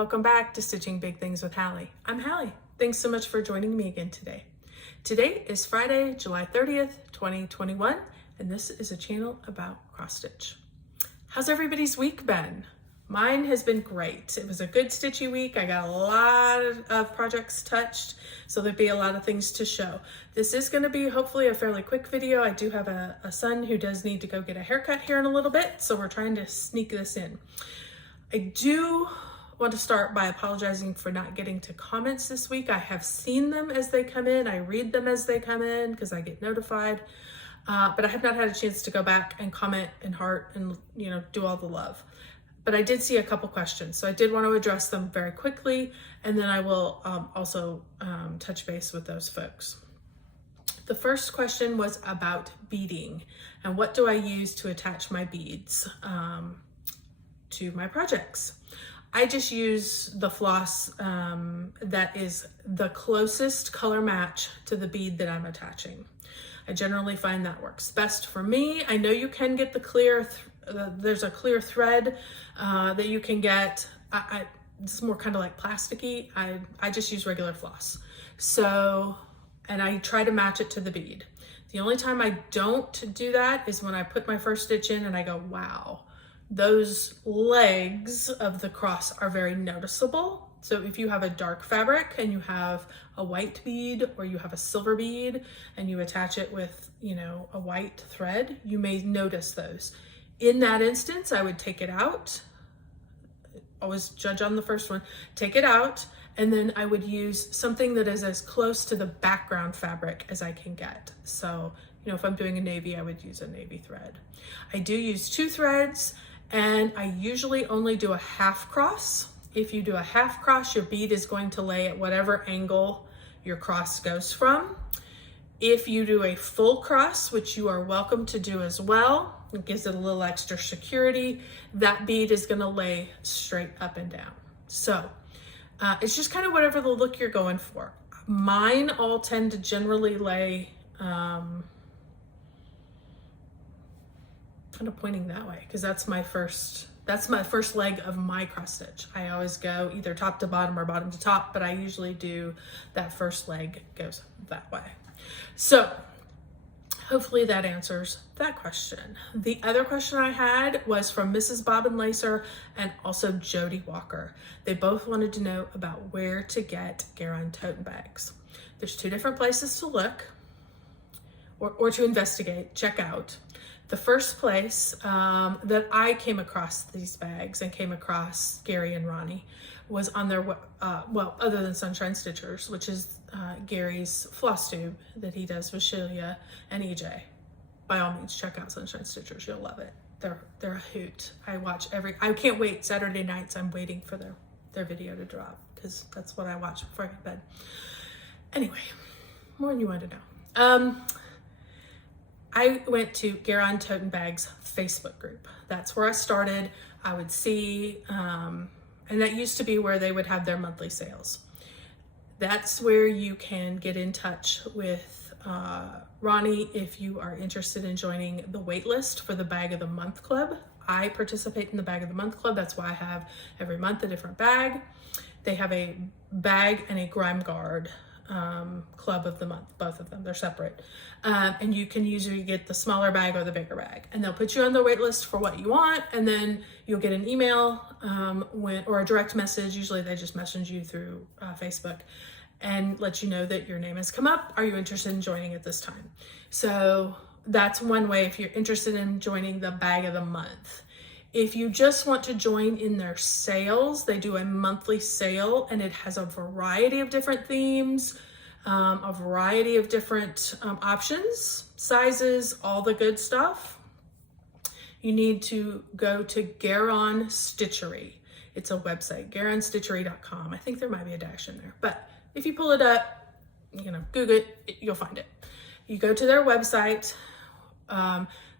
Welcome back to Stitching Big Things with Hallie. I'm Hallie. Thanks so much for joining me again today. Today is Friday, July 30th, 2021, and this is a channel about cross stitch. How's everybody's week been? Mine has been great. It was a good stitchy week. I got a lot of projects touched, so there'll be a lot of things to show. This is going to be hopefully a fairly quick video. I do have a son who does need to go get a haircut here in a little bit, so we're trying to sneak this in. I do want to start by apologizing for not getting to comments this week. I have seen them as they come in. I read them as they come in because I get notified, but I have not had a chance to go back and comment and heart and do all the love. But I did see a couple questions, so I did want to address them very quickly, and then I will also touch base with those folks. The first question was about beading and what do I use to attach my beads to my projects. I just use the floss that is the closest color match to the bead that I'm attaching. I generally find that works best for me. I know you can get the clear, there's a clear thread that you can get. It's more kind of like plasticky. I just use regular floss. So, and I try to match it to the bead. The only time I don't do that is when I put my first stitch in and I go, wow, those legs of the cross are very noticeable. So if you have a dark fabric and you have a white bead or you have a silver bead and you attach it with, a white thread, you may notice those. In that instance, I would take it out. Always judge on the first one. Take it out, and then I would use something that is as close to the background fabric as I can get. So, if I'm doing a navy, I would use a navy thread. I do use 2 threads, and I usually only do a half cross. If you do a half cross, your bead is going to lay at whatever angle your cross goes from. If you do a full cross, which you are welcome to do as well, it gives it a little extra security, that bead is gonna lay straight up and down. So it's just kind of whatever the look you're going for. Mine all tend to generally lay kind of pointing that way because that's my first leg of my cross stitch. I always go either top to bottom or bottom to top, but I usually do that first leg goes that way. So hopefully that answers that question. The other question I had was from Mrs. Bobbin Lacer and also Jody Walker. They both wanted to know about where to get Garon tote bags. There's 2 different places to look or to investigate, check out. The first place that I came across these bags and came across Gary and Ronnie was on their, other than Sunshine Stitchers, which is Gary's floss tube that he does with Shelia and EJ. By all means, check out Sunshine Stitchers. You'll love it. They're a hoot. I can't wait. Saturday nights, I'm waiting for their video to drop because that's what I watch before I go to bed. Anyway, more than you want to know. I went to Garon Tote and Bags Facebook group. That's where I started. I would see, and that used to be where they would have their monthly sales. That's where you can get in touch with Ronnie if you are interested in joining the wait list for the Bag of the Month Club. I participate in the Bag of the Month Club. That's why I have every month a different bag. They have a bag and a grime guard club of the month, both of them, they're separate. And you can usually get the smaller bag or the bigger bag, and they'll put you on the wait list for what you want, and then you'll get an email or a direct message. Usually they just message you through Facebook and let you know that your name has come up. Are you interested in joining at this time? So that's one way if you're interested in joining the Bag of the Month. If you just want to join in their sales, they do a monthly sale and it has a variety of different themes, a variety of different options, sizes, all the good stuff. You need to go to Garon Stitchery. It's a website, garonstitchery.com. I think there might be a dash in there, but if you pull it up, Google it, you'll find it. You go to their website.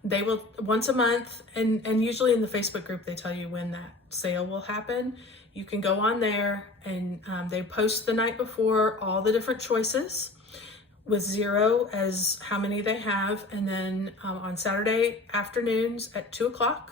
They will once a month, and usually in the Facebook group, they tell you when that sale will happen. You can go on there and they post the night before all the different choices with 0 as how many they have. And then on Saturday afternoons at 2 o'clock,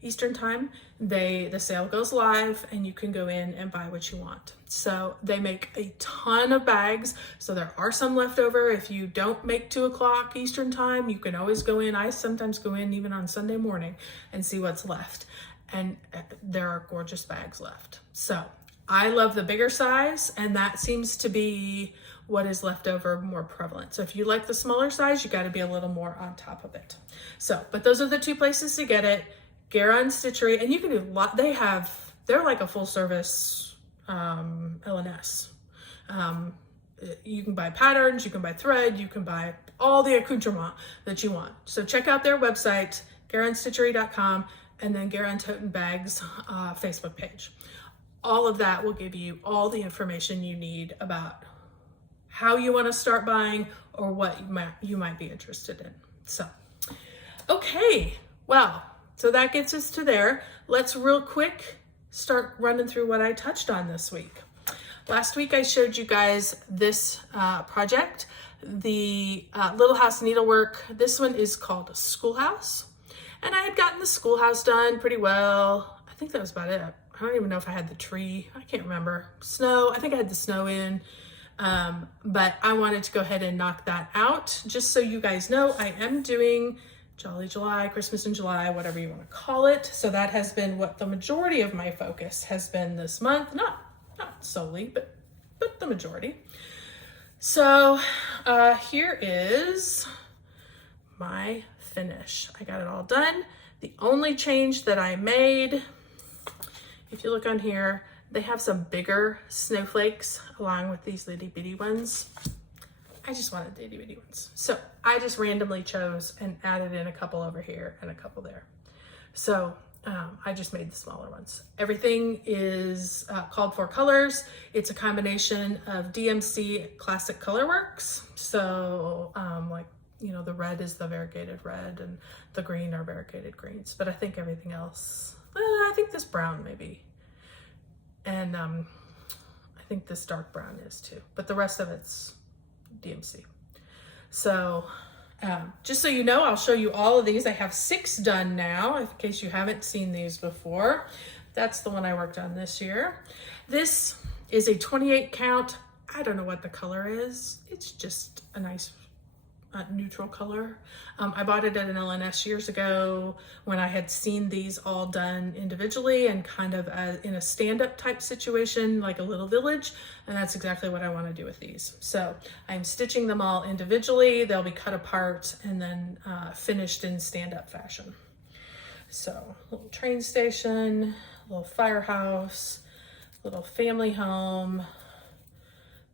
Eastern time, the sale goes live and you can go in and buy what you want. So they make a ton of bags. So there are some left over. If you don't make 2 o'clock Eastern time, you can always go in. I sometimes go in even on Sunday morning and see what's left. And there are gorgeous bags left. So I love the bigger size, and that seems to be what is left over more prevalent. So if you like the smaller size, you got to be a little more on top of it. So, but those are the 2 places to get it. Guerin Stitchery, and you can do a lot. They're like a full service LNS. You can buy patterns, you can buy thread, you can buy all the accoutrement that you want. So check out their website, GuerinStitchery.com, and then Guerin Toten Bags Facebook page. All of that will give you all the information you need about how you want to start buying or what you might be interested in. So, okay, well, so that gets us to there. Let's real quick start running through what I touched on this week. Last week I showed you guys this project, the Little House Needlework. This one is called Schoolhouse. And I had gotten the Schoolhouse done pretty well. I think that was about it. I don't even know if I had the tree. I can't remember. Snow, I think I had the snow in. But I wanted to go ahead and knock that out. Just so you guys know, I am doing Jolly July, Christmas in July, whatever you want to call it. So that has been what the majority of my focus has been this month. Not solely, but the majority. So here is my finish. I got it all done. The only change that I made, if you look on here, they have some bigger snowflakes along with these itty bitty ones. I just wanted the itty bitty ones. So I just randomly chose and added in a couple over here and a couple there. So I just made the smaller ones. Everything is called for colors. It's a combination of DMC Classic Colorworks. So like, you know, the red is the variegated red and the green are variegated greens. But I think everything else, I think this brown maybe. And I think this dark brown is too. But the rest of it's DMC. So just so you know, I'll show you all of these. I have 6 done now, in case you haven't seen these before. That's the one I worked on this year. This is a 28 count. I don't know what the color is. It's just a nice neutral color. I bought it at an LNS years ago when I had seen these all done individually and kind of in a stand-up type situation, like a little village. And that's exactly what I want to do with these. So I'm stitching them all individually. They'll be cut apart and then finished in stand-up fashion. So little train station, little firehouse, little family home,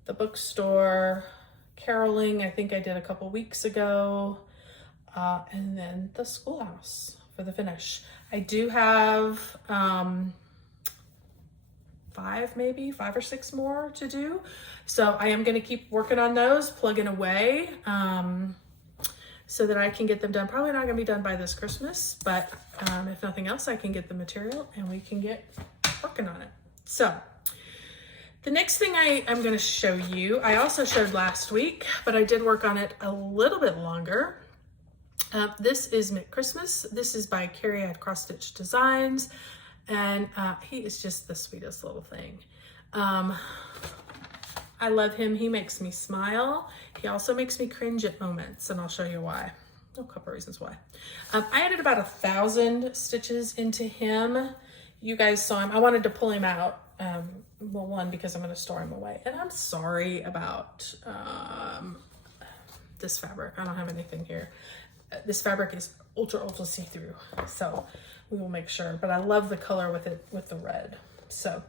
the bookstore, caroling, I think I did a couple weeks ago, and then the schoolhouse for the finish. I do have 5 or 6 more to do. So I am going to keep working on those, plugging away, so that I can get them done. Probably not going to be done by this Christmas, but if nothing else, I can get the material and we can get working on it. So the next thing I'm going to show you, I also showed last week, but I did work on it a little bit longer. This is McChristmas. This is by Cariad Cross Stitch Designs, and he is just the sweetest little thing. I love him. He makes me smile. He also makes me cringe at moments, and I'll show you why. A couple of reasons why. I added about 1,000 stitches into him. You guys saw him. I wanted to pull him out. Well, one, because I'm going to store him away. And I'm sorry about this fabric. I don't have anything here. This fabric is ultra see-through. So we will make sure. But I love the color with it, with the red. So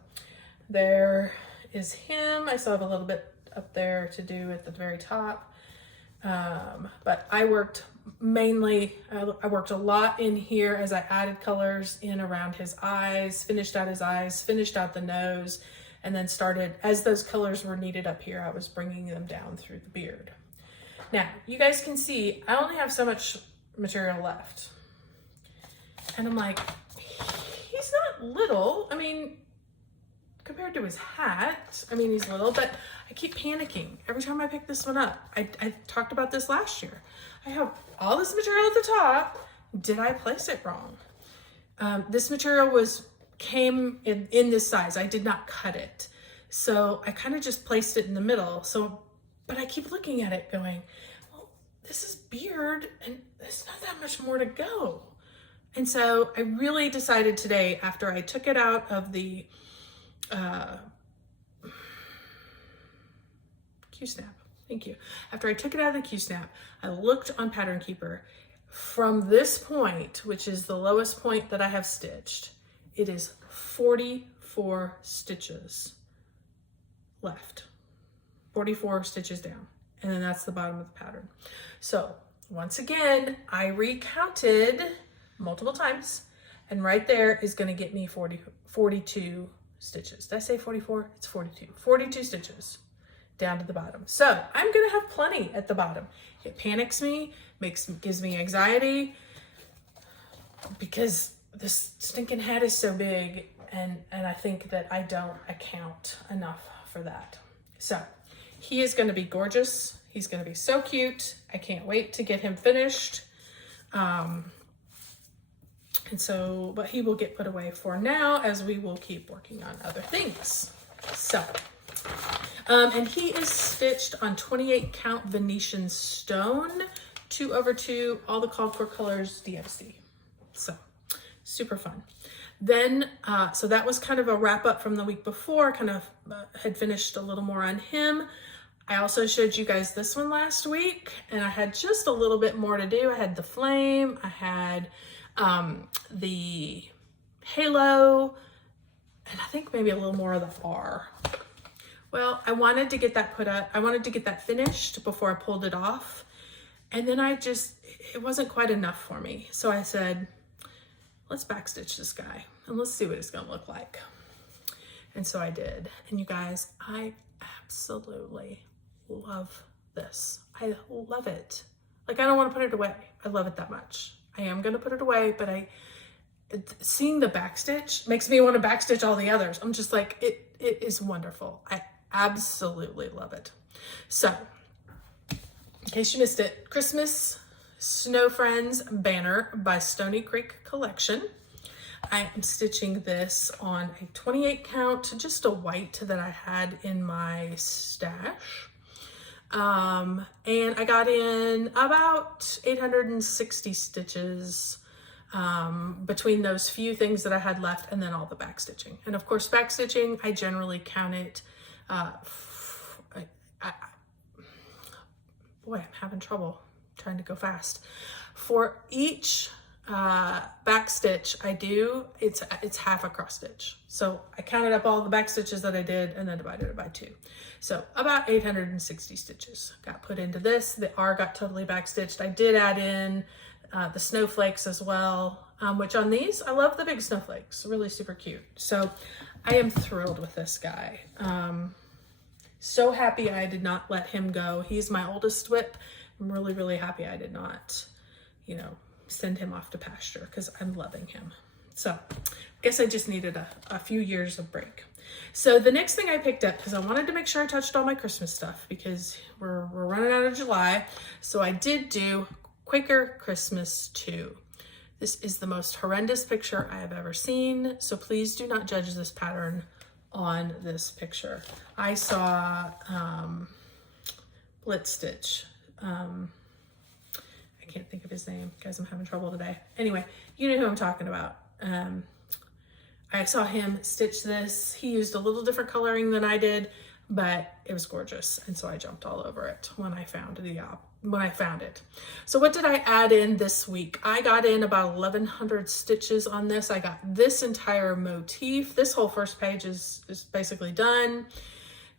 there is him. I still have a little bit up there to do at the very top. But I worked mainly, I worked a lot in here as I added colors in around his eyes, finished out his eyes, finished out the nose, and then started, as those colors were needed up here, I was bringing them down through the beard. Now, you guys can see, I only have so much material left. And I'm like, he's not little. I mean, compared to his hat, I mean, he's little, but I keep panicking every time I pick this one up. I talked about this last year. I have all this material at the top. Did I place it wrong? This material came in this size. I did not cut it. So I kind of just placed it in the middle. But I keep looking at it going, well, this is beard and there's not that much more to go. And so I really decided today, after I took it out of the Q-snap, thank you. After I took it out of the Q-snap, I looked on Pattern Keeper. From this point, which is the lowest point that I have stitched, it is 44 stitches left. 44 stitches down. And then that's the bottom of the pattern. So once again, I recounted multiple times, and right there is going to get me 42 stitches. Did I say 44? It's 42. 42 stitches down to the bottom. So I'm going to have plenty at the bottom. It panics me, gives me anxiety, because this stinking head is so big, and I think that I don't account enough for that. So he is going to be gorgeous. He's going to be so cute. I can't wait to get him finished. But he will get put away for now, as we will keep working on other things. So, and he is stitched on 28 count Venetian stone, 2/2, all the called for colors, DMC. So super fun. Then, so that was kind of a wrap up from the week before, kind of had finished a little more on him. I also showed you guys this one last week, and I had just a little bit more to do. I had the flame, I had the halo, and I think maybe a little more of the R. Well, I wanted to get that put up. I wanted to get that finished before I pulled it off. And then it wasn't quite enough for me. So I said, let's backstitch this guy and let's see what it's gonna look like. And so I did. And you guys, I absolutely love this. I love it. Like, I don't want to put it away. I love it that much. I am gonna put it away, but seeing the backstitch makes me want to backstitch all the others. I'm just like, it is wonderful. I absolutely love it. So, in case you missed it, Christmas Snowfriends Banner by Stony Creek Collection. I am stitching this on a 28 count, just a white that I had in my stash. And I got in about 860 stitches between those few things that I had left, and then all the back stitching. And of course, back stitching, I generally count it, boy, I'm having trouble trying to go fast. For each back stitch I do, it's half a cross stitch. So I counted up all the back stitches that I did and then divided it by 2. So about 860 stitches got put into this. The R got totally back stitched. I did add in the snowflakes as well, which on these, I love the big snowflakes, really super cute. So I am thrilled with this guy. So happy I did not let him go. He's my oldest whip. I'm really, really happy I did not, send him off to pasture, because I'm loving him. So I guess I just needed a few years of break. So the next thing I picked up, because I wanted to make sure I touched all my Christmas stuff, because we're running out of July. So I did do Quaker Christmas 2. This is the most horrendous picture I have ever seen. So please do not judge this pattern on this picture. I saw Blitz Stitch. I can't think of his name. Guys, I'm having trouble today. Anyway, you know who I'm talking about. I saw him stitch this. He used a little different coloring than I did, but it was gorgeous. And so I jumped all over it when I found it. So what did I add in this week? I got in about 1,100 stitches on this. I got this entire motif. This whole first page is basically done.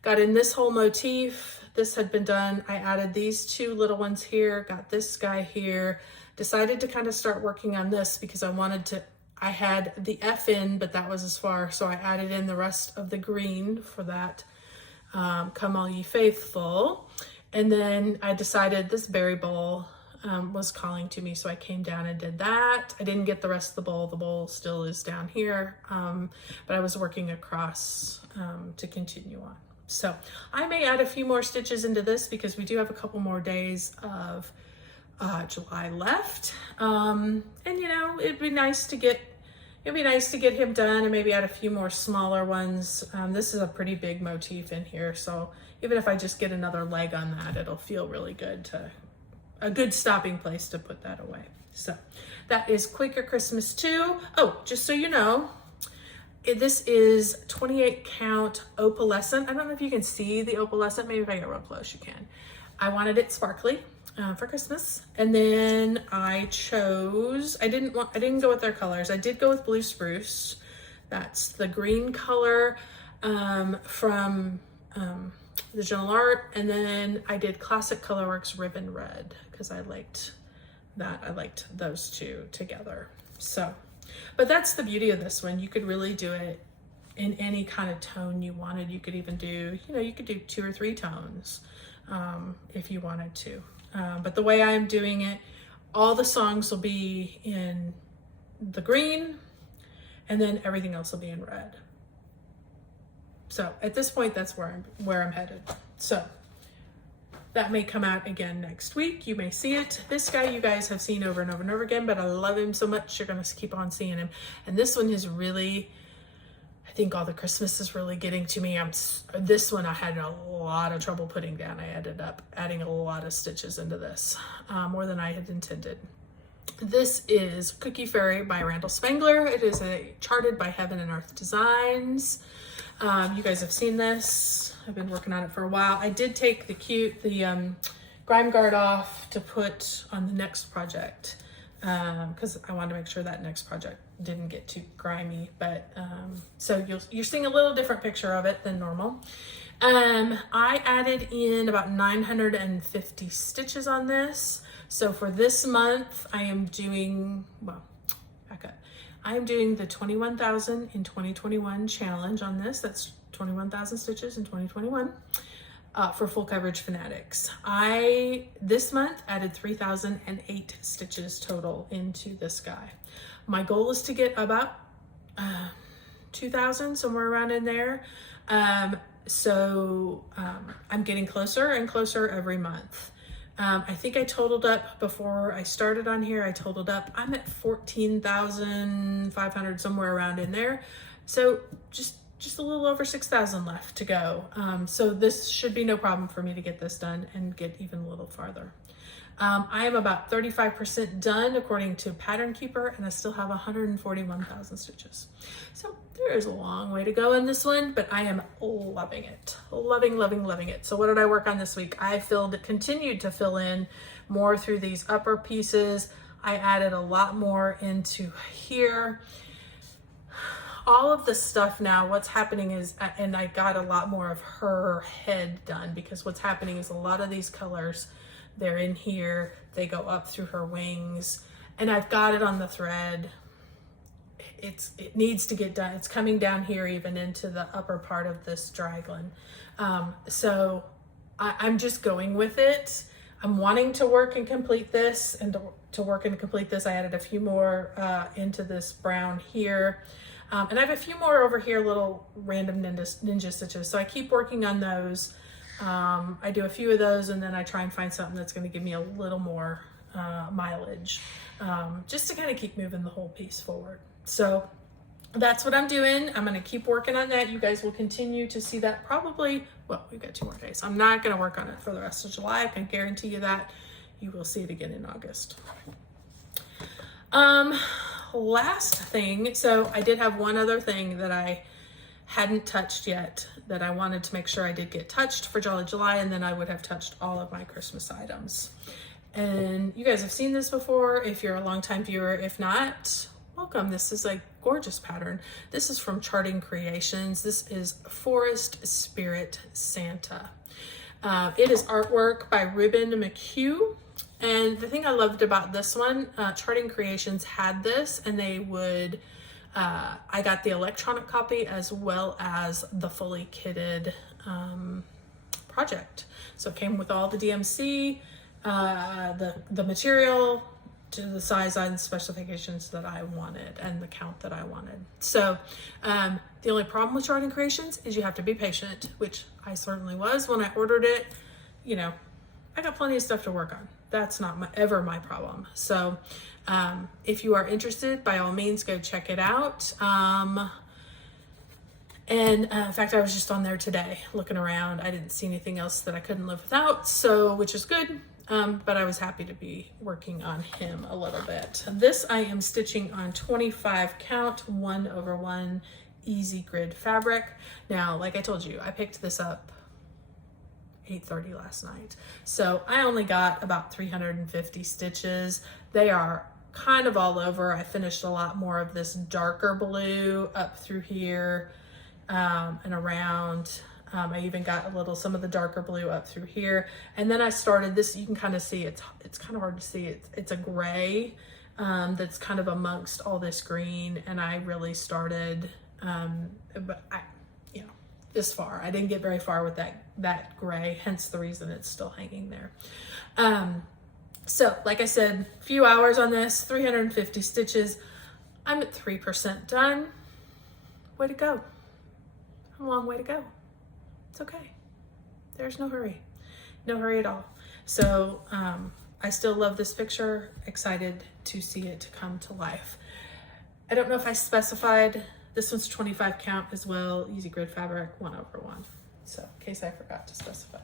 Got in this whole motif. This had been done. I added these 2 little ones here, got this guy here, decided to kind of start working on this because I had the F in, but that was as far. So I added in the rest of the green for that. Come all ye faithful. And then I decided this berry bowl was calling to me. So I came down and did that. I didn't get the rest of the bowl. The bowl still is down here. But I was working across to continue on. So I may add a few more stitches into this because we do have a couple more days of July left. And it'd be nice to get it'd be nice to get him done and maybe add a few more smaller ones. This is a pretty big motif in here, so even if I just get another leg on that, it'll feel really good, a good stopping place to put that away. So that is Quaker Christmas 2. Oh, just so you know, this is 28 count opalescent. I don't know if you can see the opalescent. Maybe if I get real close, you can. I wanted it sparkly for Christmas. And then I didn't go with their colors. I did go with blue spruce. That's the green color from the General Art. And then I did Classic Colorworks Ribbon Red because I liked that. I liked those two together. So, but that's the beauty of this one. You could really do it in any kind of tone you wanted. You could even do, you could do 2 or 3 tones if you wanted to. But the way I'm doing it, all the songs will be in the green and then everything else will be in red. So at this point, that's where I'm headed. So that may come out again next week. You may see it. This guy you guys have seen over and over and over again, but I love him so much, you're gonna keep on seeing him. And this one is really, I think all the Christmas is really getting to me. This one I had a lot of trouble putting down. I ended up adding a lot of stitches into this, more than I had intended. This is Cookie Fairy by Randal Spangler. It is a charted by Heaven and Earth Designs. You guys have seen this. I've been working on it for a while. I did take the grime guard off to put on the next project because I wanted to make sure that next project didn't get too grimy. But so you're seeing a little different picture of it than normal. I added in about 950 stitches on this. So for this month, I am doing, I am doing the 21,000 in 2021 challenge on this. That's 21,000 stitches in 2021 for full coverage fanatics. This month added 3,008 stitches total into this guy. My goal is to get about 2,000, somewhere around in there. So I'm getting closer and closer every month. I think I totaled up before I started on here. I totaled up. I'm at 14,500, somewhere around in there. So just a little over 6,000 left to go. So this should be no problem for me to get this done and get even a little farther. I am about 35% done according to Pattern Keeper, and I still have 141,000 stitches. So there is a long way to go in this one, but I am loving it. Loving, loving, loving it. So what did I work on this week? I continued to fill in more through these upper pieces. I added a lot more into here. All of the stuff now, what's happening is, and I got a lot more of her head done, because what's happening is a lot of these colors, they're in here, they go up through her wings, and I've got it on the thread. It needs to get done. It's coming down here even into the upper part of this dragline. So I'm just going with it. I'm wanting to work and complete this, and to work and complete this, I added a few more into this brown here. And I have a few more over here, little random ninja stitches. So I keep working on those. I do a few of those, and then I try and find something that's going to give me a little more mileage, just to kind of keep moving the whole piece forward. So that's what I'm doing. I'm going to keep working on that. You guys will continue to see that probably, well, we've got 2 more days. I'm not going to work on it for the rest of July. I can guarantee you that. You will see it again in August. Last thing, so I did have one other thing that I hadn't touched yet that I wanted to make sure I did get touched for Jolly July, and then I would have touched all of my Christmas items. And you guys have seen this before if you're a longtime viewer. If not, welcome. This is a gorgeous pattern. This is from Charting Creations. This is Forest Spirit Santa. It is artwork by Ruben McHugh. And the thing I loved about this one, Charting Creations had this, and they would, I got the electronic copy as well as the fully kitted project. So it came with all the DMC, the material to the size and specifications that I wanted and the count that I wanted. So the only problem with Charting Creations is you have to be patient, which I certainly was when I ordered it. You know, I got plenty of stuff to work on. That's not ever my problem. So if you are interested, by all means, go check it out. And in fact, I was just on there today looking around. I didn't see anything else that I couldn't live without, so which is good. But I was happy to be working on him a little bit. This I am stitching on 25 count 1/1 easy grid fabric. Now, like I told you, I picked this up 8:30 last night. So I only got about 350 stitches. They are kind of all over. I finished a lot more of this darker blue up through here and around. I even got some of the darker blue up through here. And then I started this, you can kind of see, it's kind of hard to see. It's a gray that's kind of amongst all this green. And I really started, this far. I didn't get very far with that gray, hence the reason it's still hanging there. So like I said, a few hours on this, 350 stitches. I'm at 3% done. Way to go. A long way to go. It's okay. There's no hurry. No hurry at all. So I still love this picture. Excited to see it come to life. I don't know if I specified, this one's 25 count as well, easy grid fabric, 1/1. So in case I forgot to specify.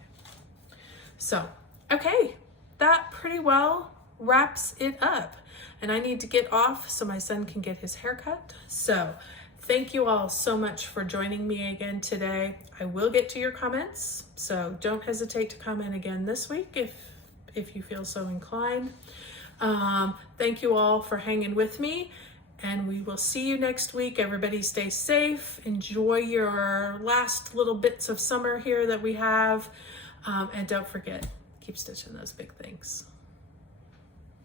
So, okay, that pretty well wraps it up. And I need to get off so my son can get his haircut. So thank you all so much for joining me again today. I will get to your comments, so don't hesitate to comment again this week if you feel so inclined. Thank you all for hanging with me, and we will see you next week. Everybody stay safe. Enjoy your last little bits of summer here that we have. And don't forget, keep stitching those big things.